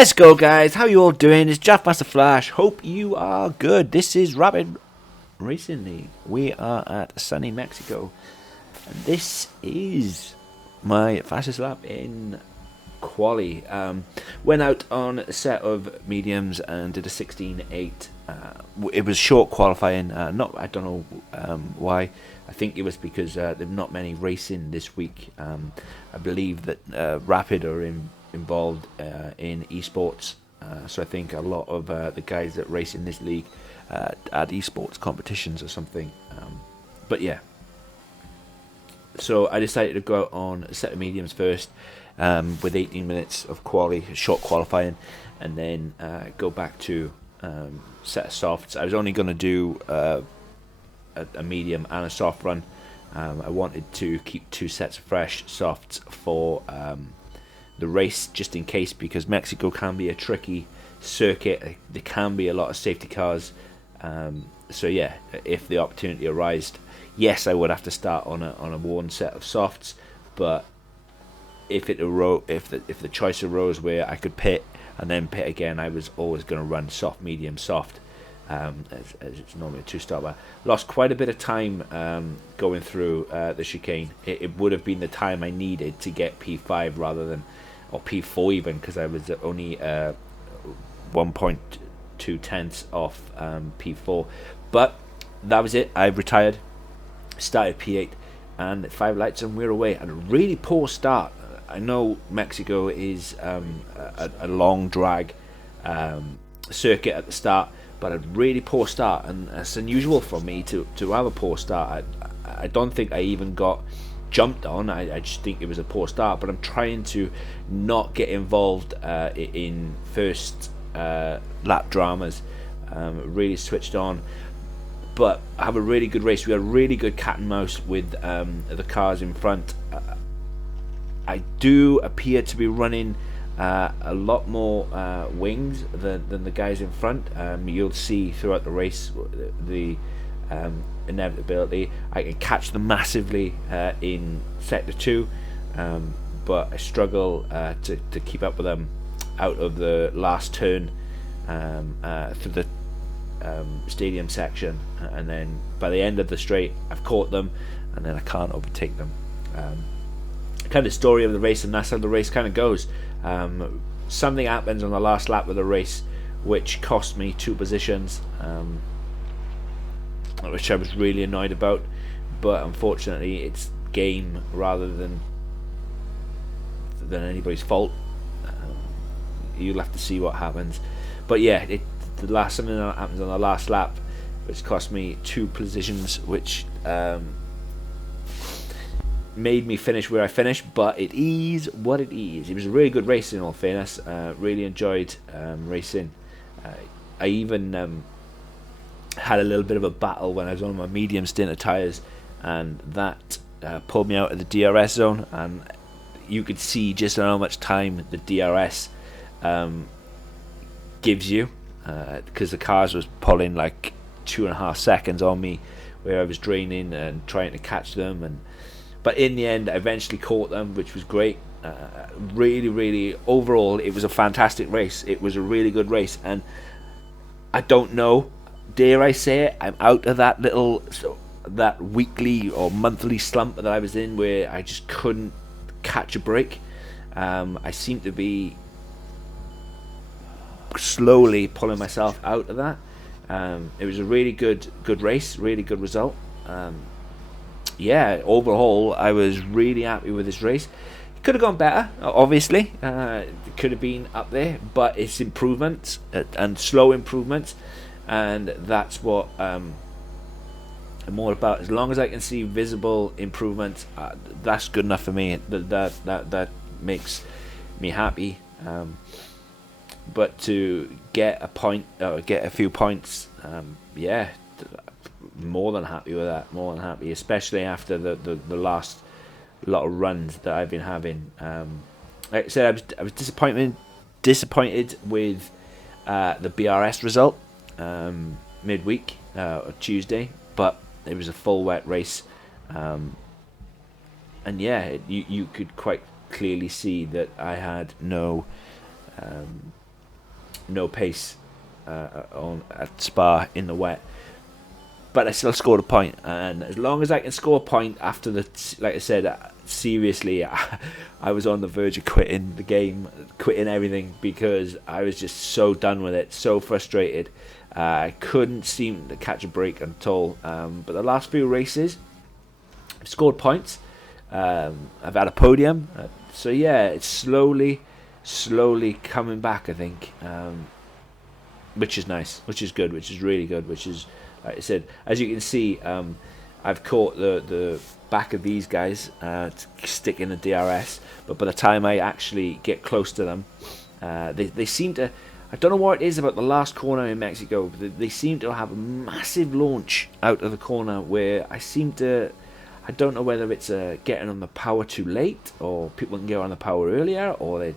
Let's go, guys. How you all doing? It's Jafmasterflash. Hope you are good. This is Rapid Racing League. We are at sunny Mexico. And this is my fastest lap in quali. Went out on a set of mediums and did a 16.8. It was short qualifying. I don't know why. I think it was because there's not many racing this week. I believe that Rapid are involved in esports, so I think a lot of the guys that race in this league at esports competitions or something. But yeah, so I decided to go out on a set of mediums first, with 18 minutes of short qualifying, and then go back to set of softs. I was only going to do a medium and a soft run. I wanted to keep 2 sets of fresh softs for the race, just in case, because Mexico can be a tricky circuit. There can be a lot of safety cars. So yeah, if the opportunity arose, yes, I would have to start on a worn set of softs. But if the choice arose where I could pit and then pit again, I was always going to run soft, medium, soft. As it's normally a 2-star. But lost quite a bit of time going through the chicane. It would have been the time I needed to get P5 rather than, or P4 even, because I was only 1.2 tenths off P4. But that was it. I retired, started P8, and 5 lights and we're away. And a really poor start. I know Mexico is a long drag circuit at the start, but a really poor start, and it's unusual for me to have a poor start. I don't think I even got jumped on. I just think it was a poor start, but I'm trying to not get involved in first lap dramas. Really switched on, but I have a really good race. We had a really good cat and mouse with the cars in front. I do appear to be running a lot more wings than the guys in front. You'll see throughout the race the inevitability. I can catch them massively in sector 2, but I struggle to keep up with them out of the last turn through the stadium section, and then by the end of the straight I've caught them, and then I can't overtake them. Kind of story of the race, and that's how the race kind of goes. Something happens on the last lap of the race which cost me 2 positions, which I was really annoyed about, but unfortunately it's game rather than anybody's fault. You'll have to see what happens, but yeah, something that happens on the last lap which cost me 2 positions, which made me finish where I finished, but it is what it is. It was a really good race, in all fairness. Really enjoyed racing. I even had a little bit of a battle when I was on my medium stint of tyres, and that pulled me out of the DRS zone, and you could see just how much time the DRS gives you, because the cars was pulling like 2.5 seconds on me where I was draining and trying to catch them, but in the end I eventually caught them, which was great. Really, overall it was a fantastic race. It was a really good race, and I don't know, dare I say it, I'm out of that weekly or monthly slump that I was in where I just couldn't catch a break. I seem to be slowly pulling myself out of that. It was a really good race, really good result. Yeah, overall I was really happy with this race. It could have gone better, obviously. It could have been up there, but it's improvements and slow improvements, and that's what I'm more about. As long as I can see visible improvements, that's good enough for me. That makes me happy. But to get a point, get a few points, yeah, more than happy with that. More than happy, especially after the last lot of runs that I've been having. Like I said, I was disappointed with the BRS result midweek or Tuesday, but it was a full wet race, and yeah, you could quite clearly see that I had no no pace on at Spa in the wet. But I still scored a point, and as long as I can score a point after like I said, seriously, I was on the verge of quitting the game, quitting everything, because I was just so done with it, so frustrated. I couldn't seem to catch a break at all. But the last few races, I've scored points. I've had a podium, so yeah, it's slowly coming back, I think, which is nice, which is good, which is really good, which is, like I said, as you can see, I've caught the back of these guys to stick in the DRS, but by the time I actually get close to them, they seem to, I don't know what it is about the last corner in Mexico, but they seem to have a massive launch out of the corner where I don't know whether it's getting on the power too late, or people can get on the power earlier, or I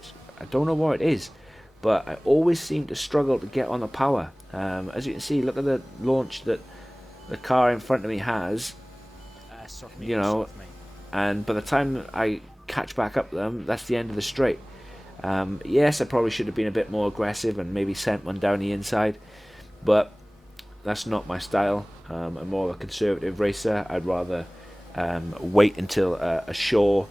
don't know what it is, but I always seem to struggle to get on the power. As you can see, look at the launch that the car in front of me has, you know, and by the time I catch back up to them, that's the end of the straight. Yes, I probably should have been a bit more aggressive and maybe sent one down the inside, but that's not my style. I'm more of a conservative racer. I'd rather wait until a sure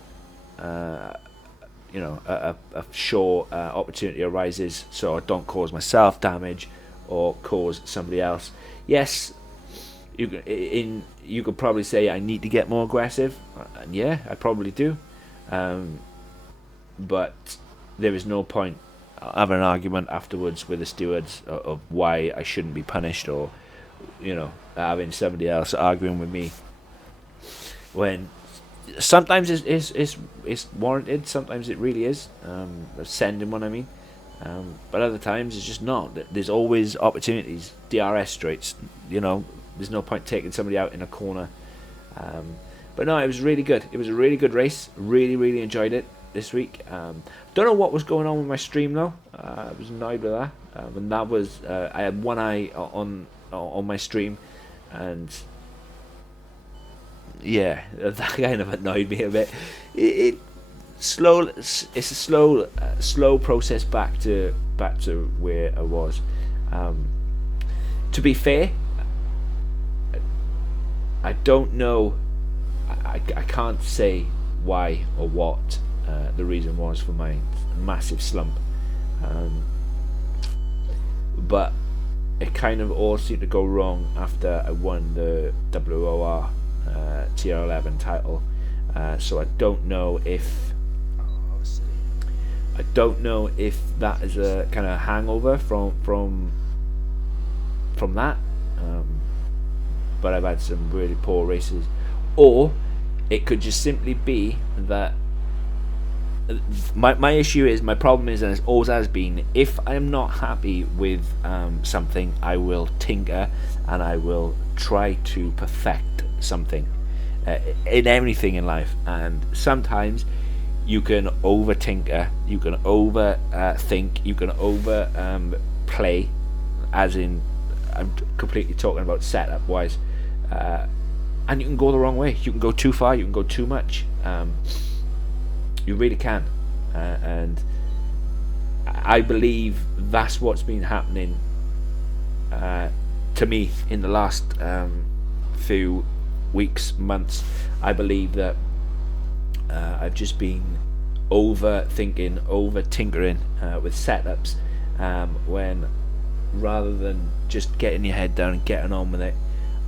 opportunity arises, so I don't cause myself damage or cause somebody else. Yes, you could probably say I need to get more aggressive, and yeah, I probably do, but there is no point having an argument afterwards with the stewards of why I shouldn't be punished, or having somebody else arguing with me, when sometimes it's warranted, sometimes it really is, sending one, I mean, but other times it's just not. There's always opportunities, DRS straights, there's no point taking somebody out in a corner. But no, it was really good. It was a really good race. Really enjoyed it this week. Don't know what was going on with my stream though. I was annoyed with that, and that was I had one eye on my stream, and yeah, that kind of annoyed me a bit. It's a slow process back to where I was. To be fair, I don't know. I can't say why or what the reason was for my massive slump, but it kind of all seemed to go wrong after I won the WOR TR11 title. So I don't know if that is a kind of hangover from that. But I've had some really poor races, or it could just simply be that my issue is, my problem is, and it always has been, if I'm not happy with something, I will tinker and I will try to perfect something in everything in life. And sometimes you can over tinker, you can over think, you can over play, as in I'm completely talking about setup wise, and you can go the wrong way. You can go too far, you can go too much. You really can, and I believe that's what's been happening to me in the last few weeks, months. I believe that I've just been overthinking, over tinkering with setups, when rather than just getting your head down and getting on with it,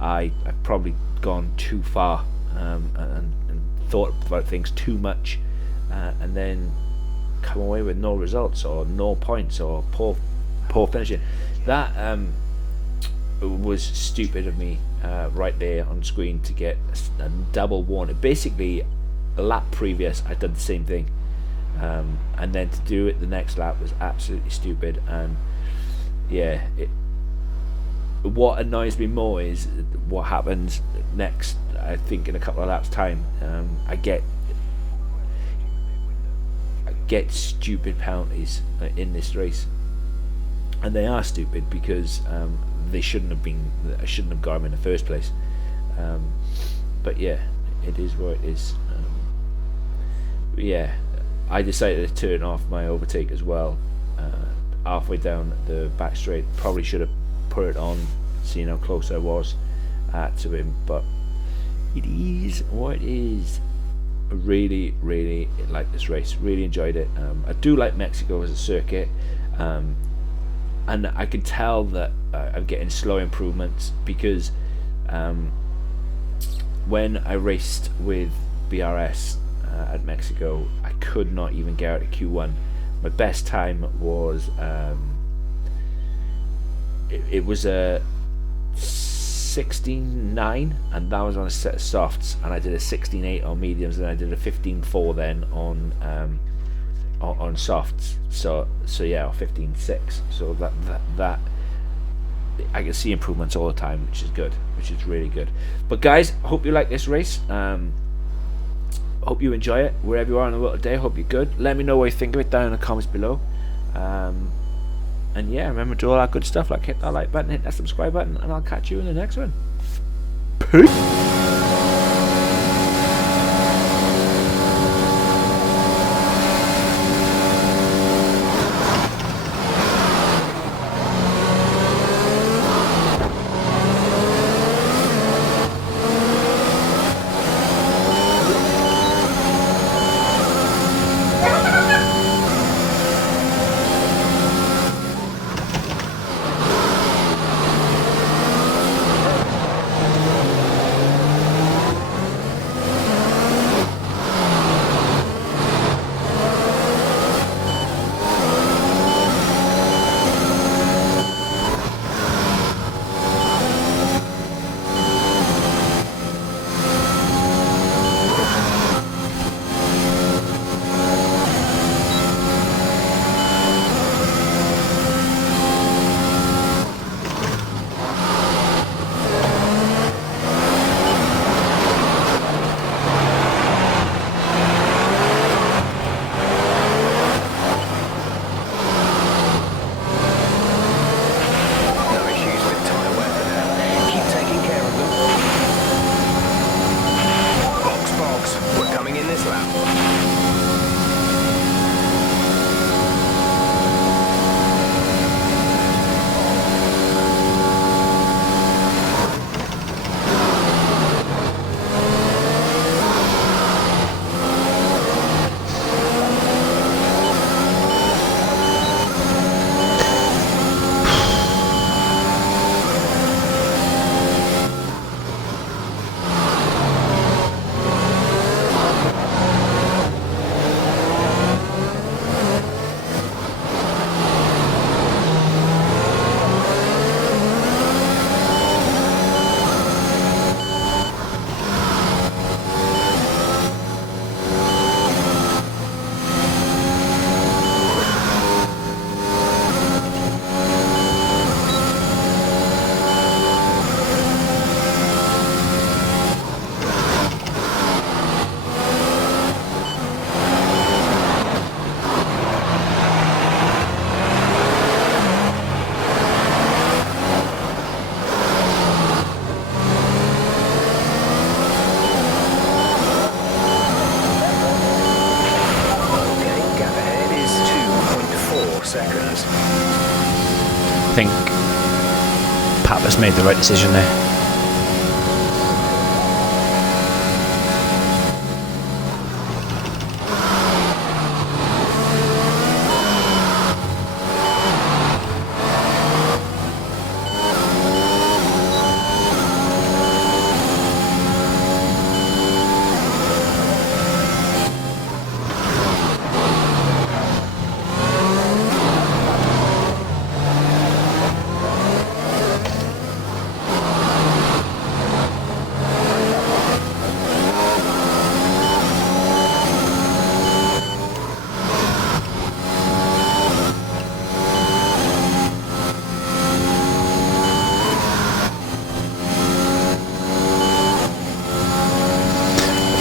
I've probably gone too far, and thought about things too much, and then come away with no results or no points or poor finishing. That was stupid of me, right there on screen, to get a double warning. Basically, a lap previous I did the same thing, and then to do it the next lap was absolutely stupid. And yeah, what annoys me more is what happens next. I think in a couple of laps time, I get stupid penalties in this race, and they are stupid because they shouldn't have been. I shouldn't have got them in the first place. But yeah, it is what it is. Yeah, I decided to turn off my overtake as well, halfway down the back straight. Probably should have put it on, seeing how close I was to him, but it is what it is. I really like this race, really enjoyed it. I do like Mexico as a circuit, and I can tell that I'm getting slow improvements, because when I raced with BRS at Mexico, I could not even get out of Q1. My best time was it was a 16.9, and that was on a set of softs, and I did a 16.8 on mediums, and I did a 15.4 then on softs. So yeah, or 15.6. So that I can see improvements all the time, which is good, which is really good. But guys, hope you like this race. Hope you enjoy it wherever you are in the world today. Hope you're good. Let me know what you think of it down in the comments below. And yeah, remember to do all that good stuff, like hit that like button, hit that subscribe button, and I'll catch you in the next one. Peace. I think Papa's made the right decision there.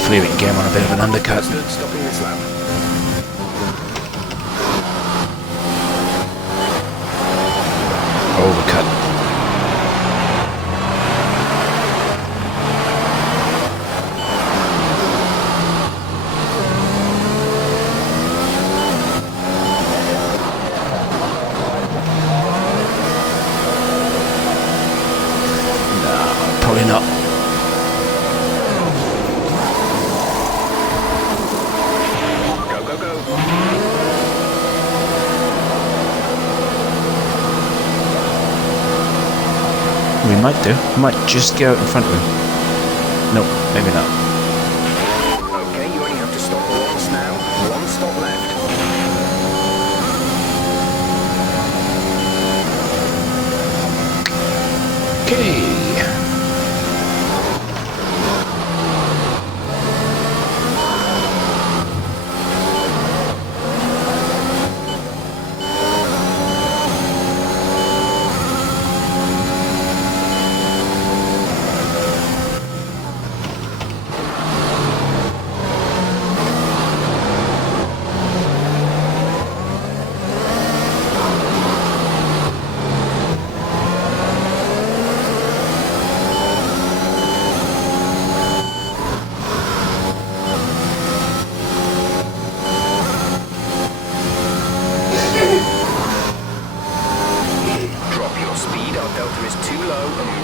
Hopefully we can get him on a bit of an undercut. Stopping this lap. Overcut. We might do. We might just get out in front of him. Nope, maybe not. Okay, you only have to stop once now. One stop left. Okay.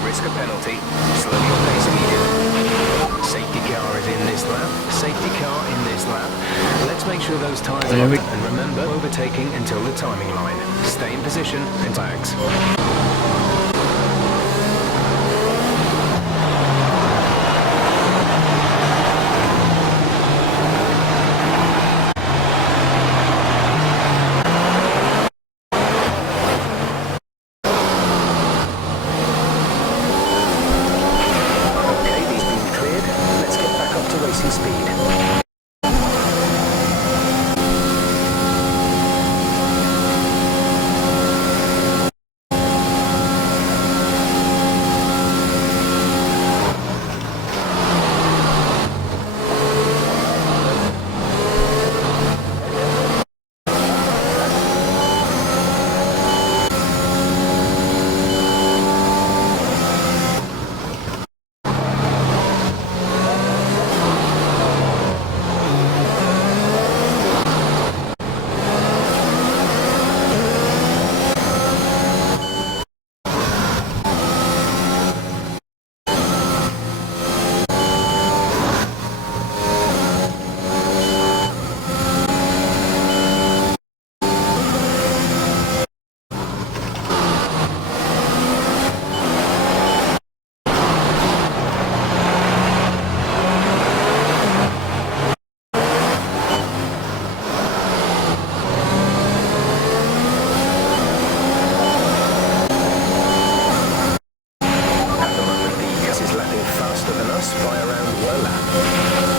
Risk a penalty. Slow your pace immediately. Safety car is in this lap. Safety car in this lap. Let's make sure those tyres are locked, and remember overtaking until the timing line. Stay in position and tags.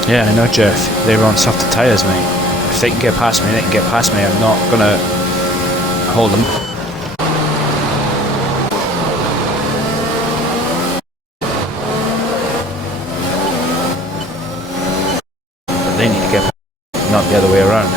Yeah, I know, Jeff. They were on softer tyres, mate. If they can get past me, they can get past me. I'm not gonna hold them. But they need to get past me, not the other way around.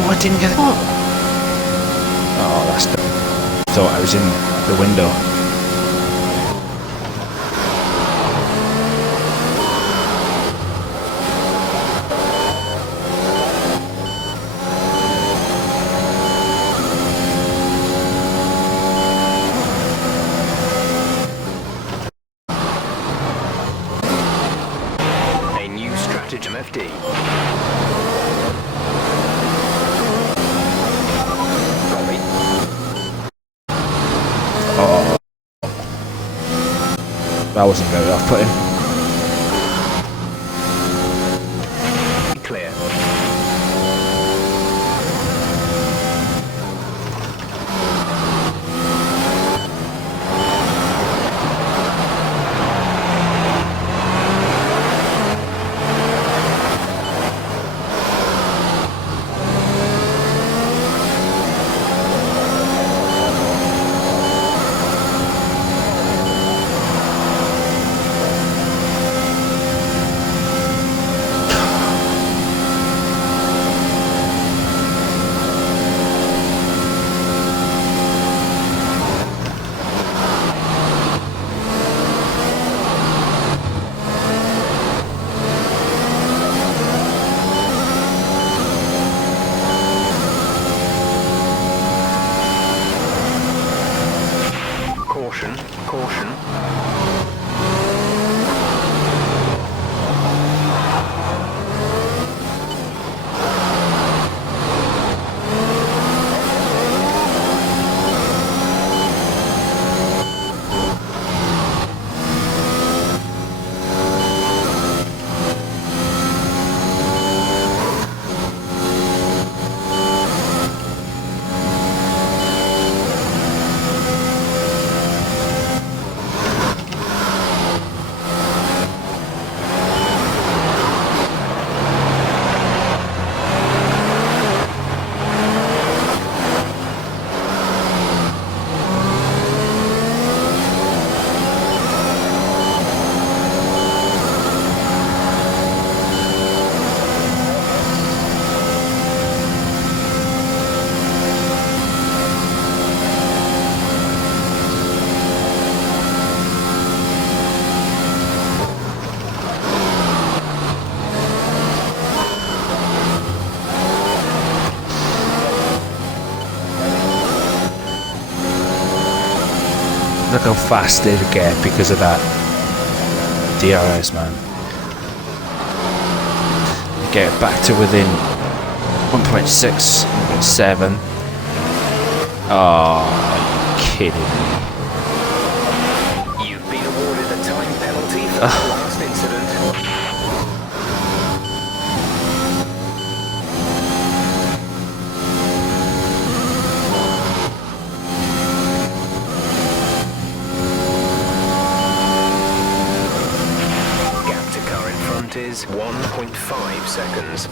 Oh, I didn't get it. Oh, that's the... thought I was in the window. That wasn't very off-putting. Clear. Caution, caution. Look how fast they get because of that DRS, man. They get it back to within 1.6, 1.7. Oh, are you kidding me? You've been awarded a time penalty for the last incident. Gap to car in front is 1.5 seconds.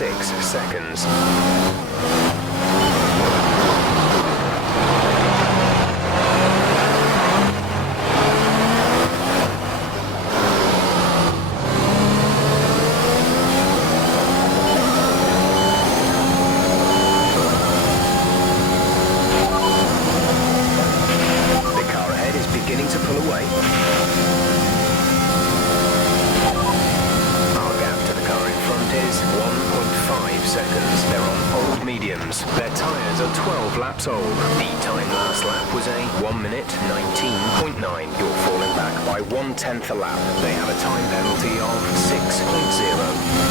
seconds. Beginning to pull away. Our gap to the car in front is 1.5 seconds. They're on old mediums. Their tyres are 12 laps old. The time last lap was a 1 minute 19.9. You're falling back by 1/10 a lap. They have a time penalty of 6.0.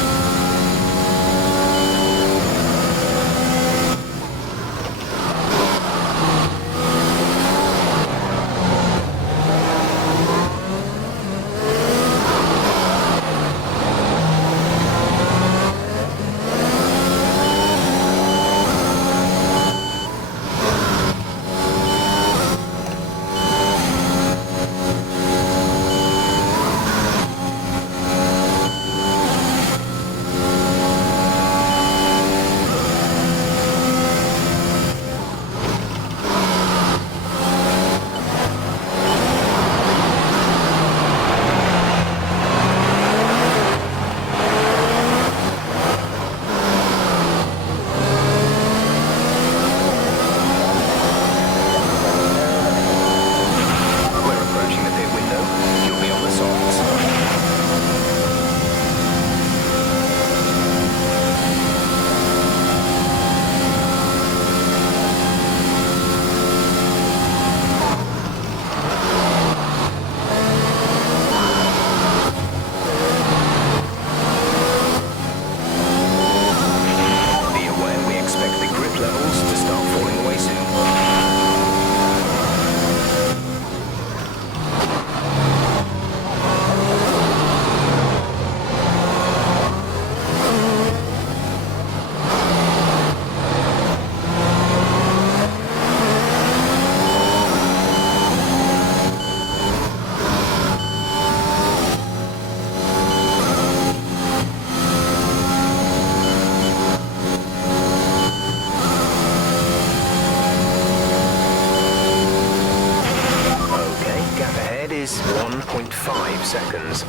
Is 1.5 seconds.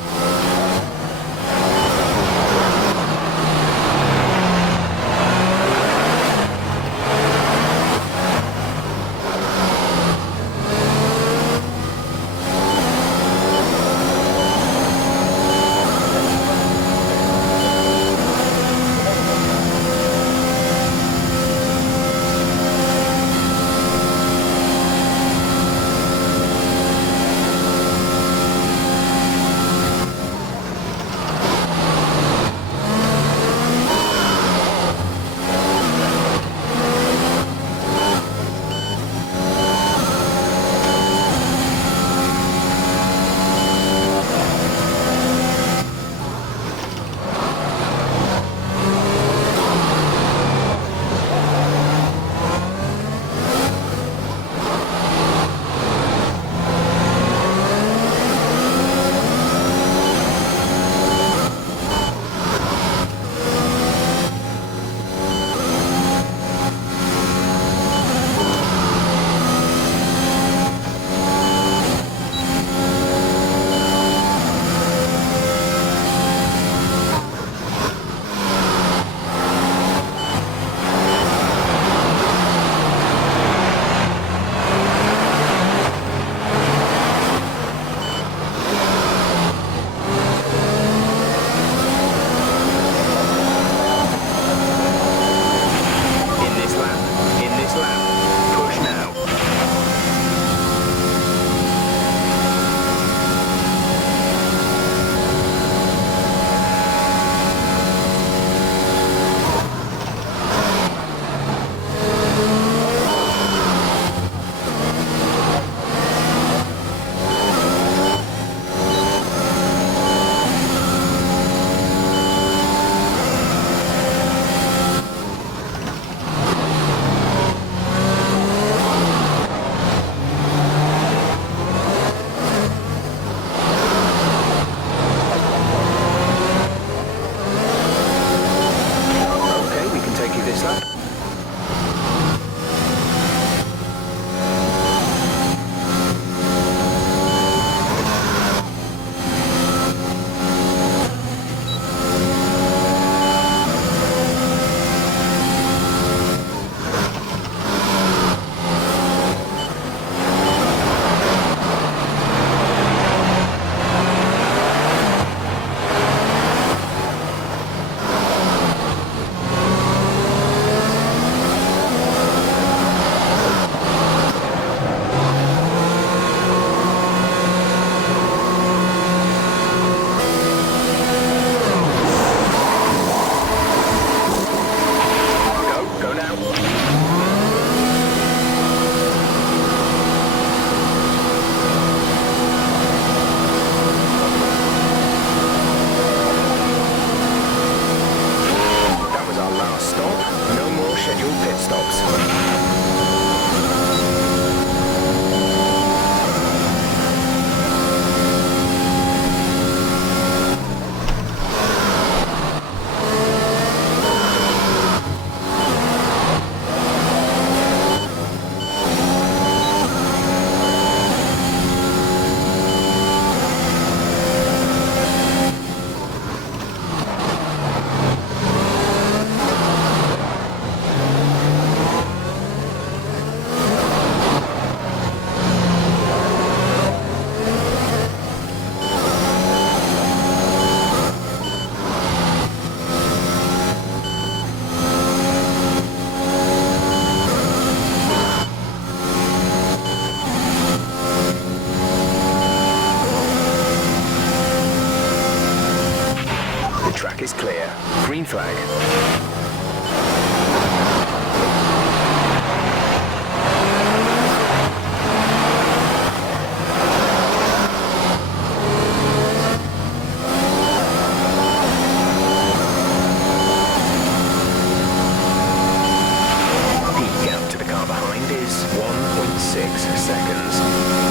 Track is clear. Green flag. The gap to the car behind is 1.6 seconds.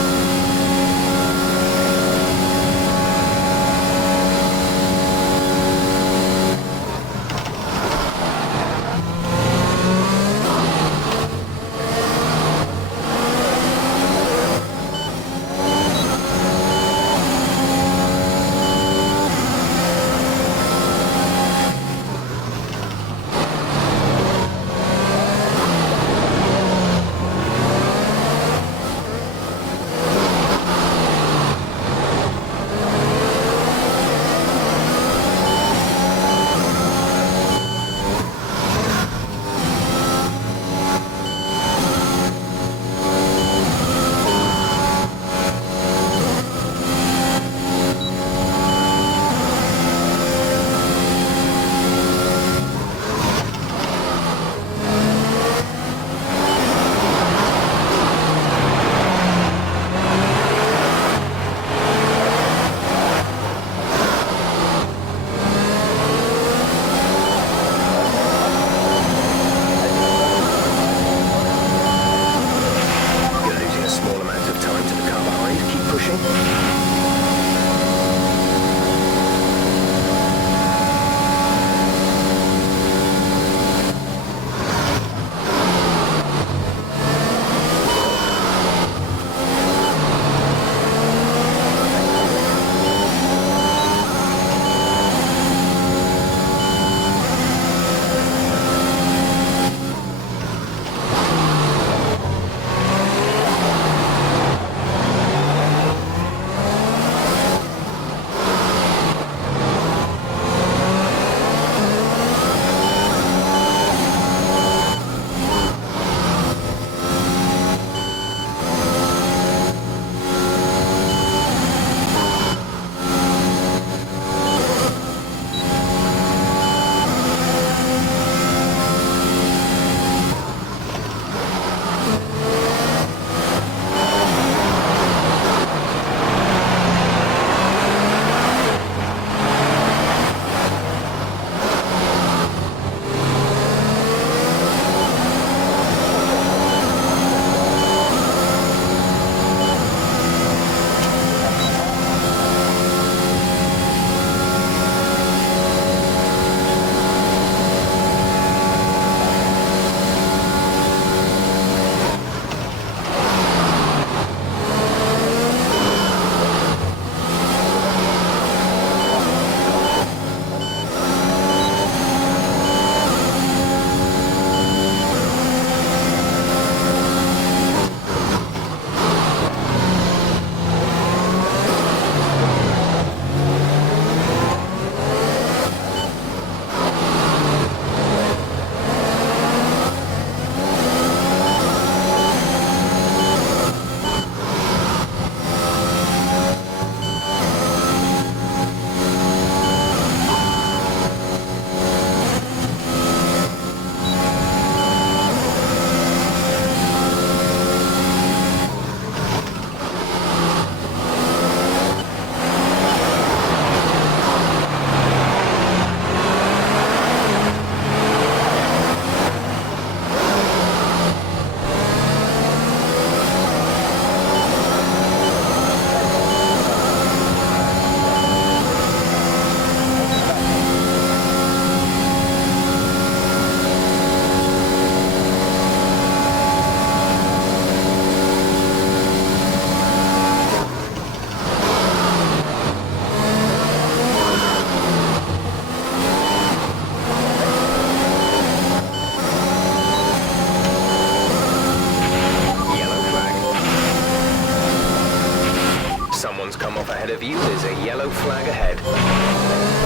ahead of you, there's a yellow flag ahead.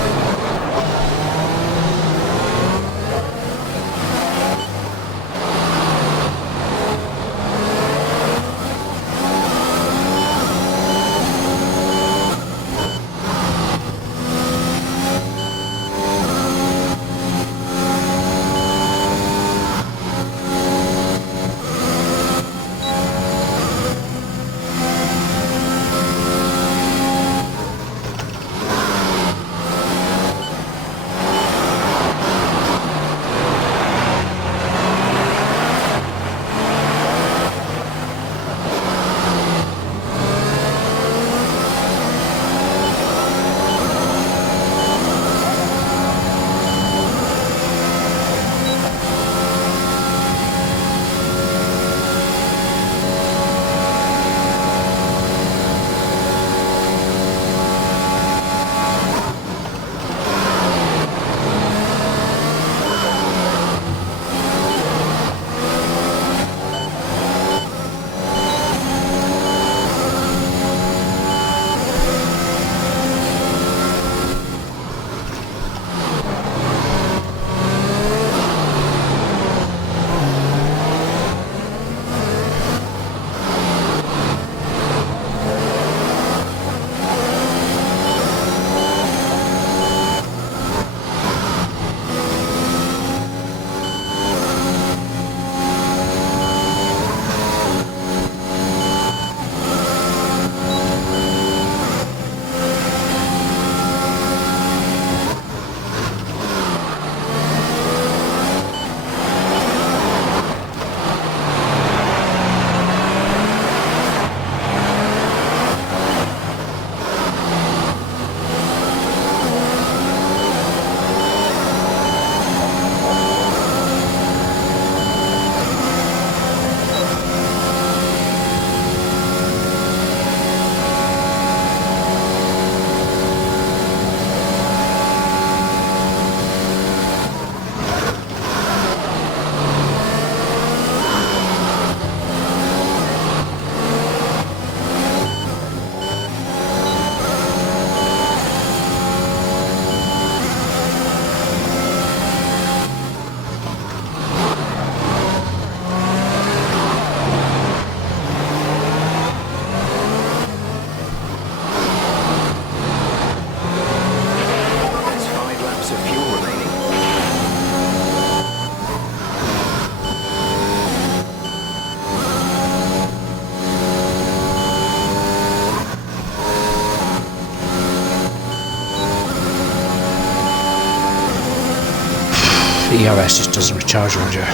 The ERS just doesn't recharge around here.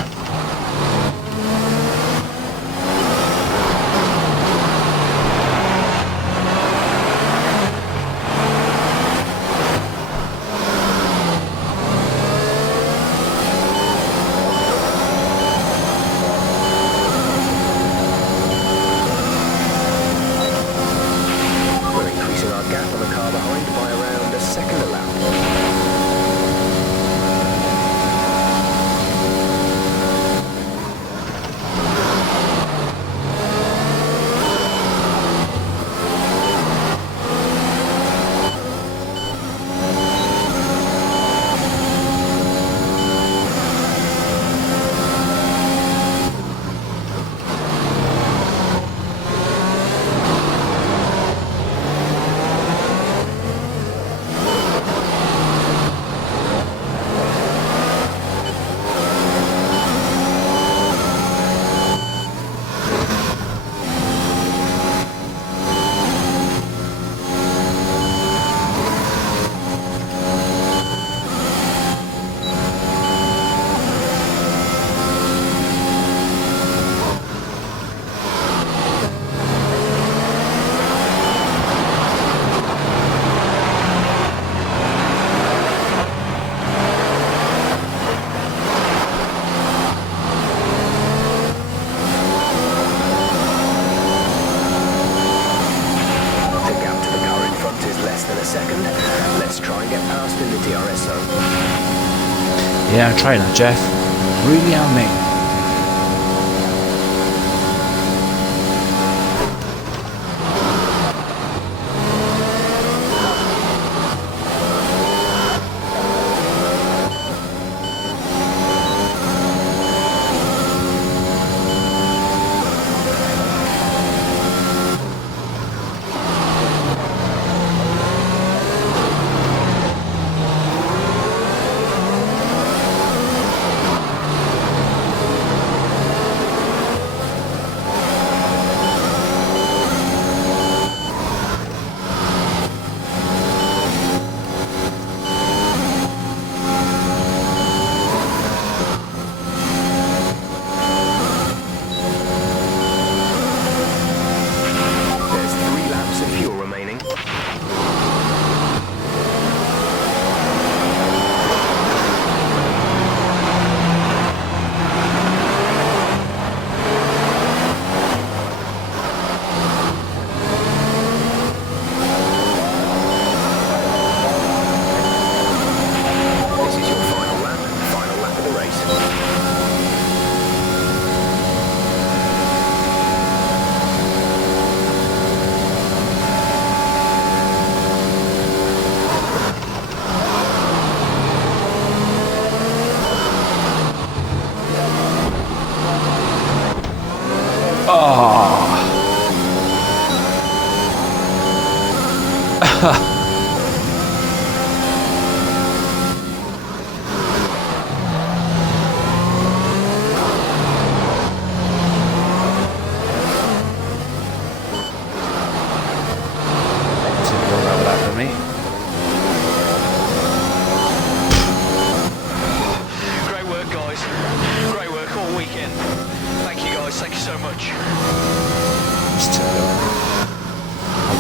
We're increasing our gap on the car behind by around a second a lap. Yeah, I'm trying that, Jeff. Really am, mate.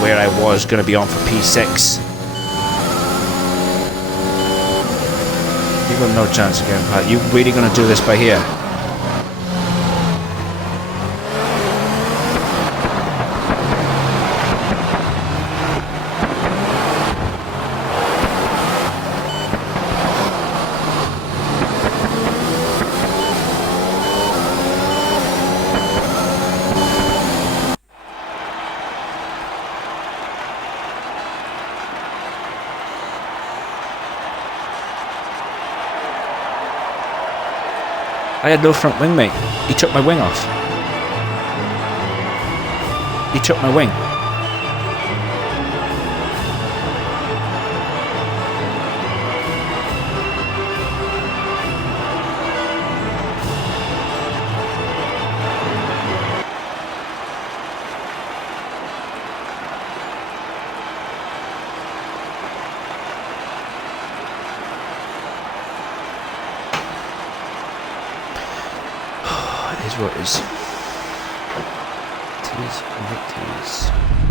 Where I was going to be on for P6. You've got no chance of getting past. You really going to do this by here? I had no front wing, mate. He took my wing off. He took my wing. is what it is. It is what it is.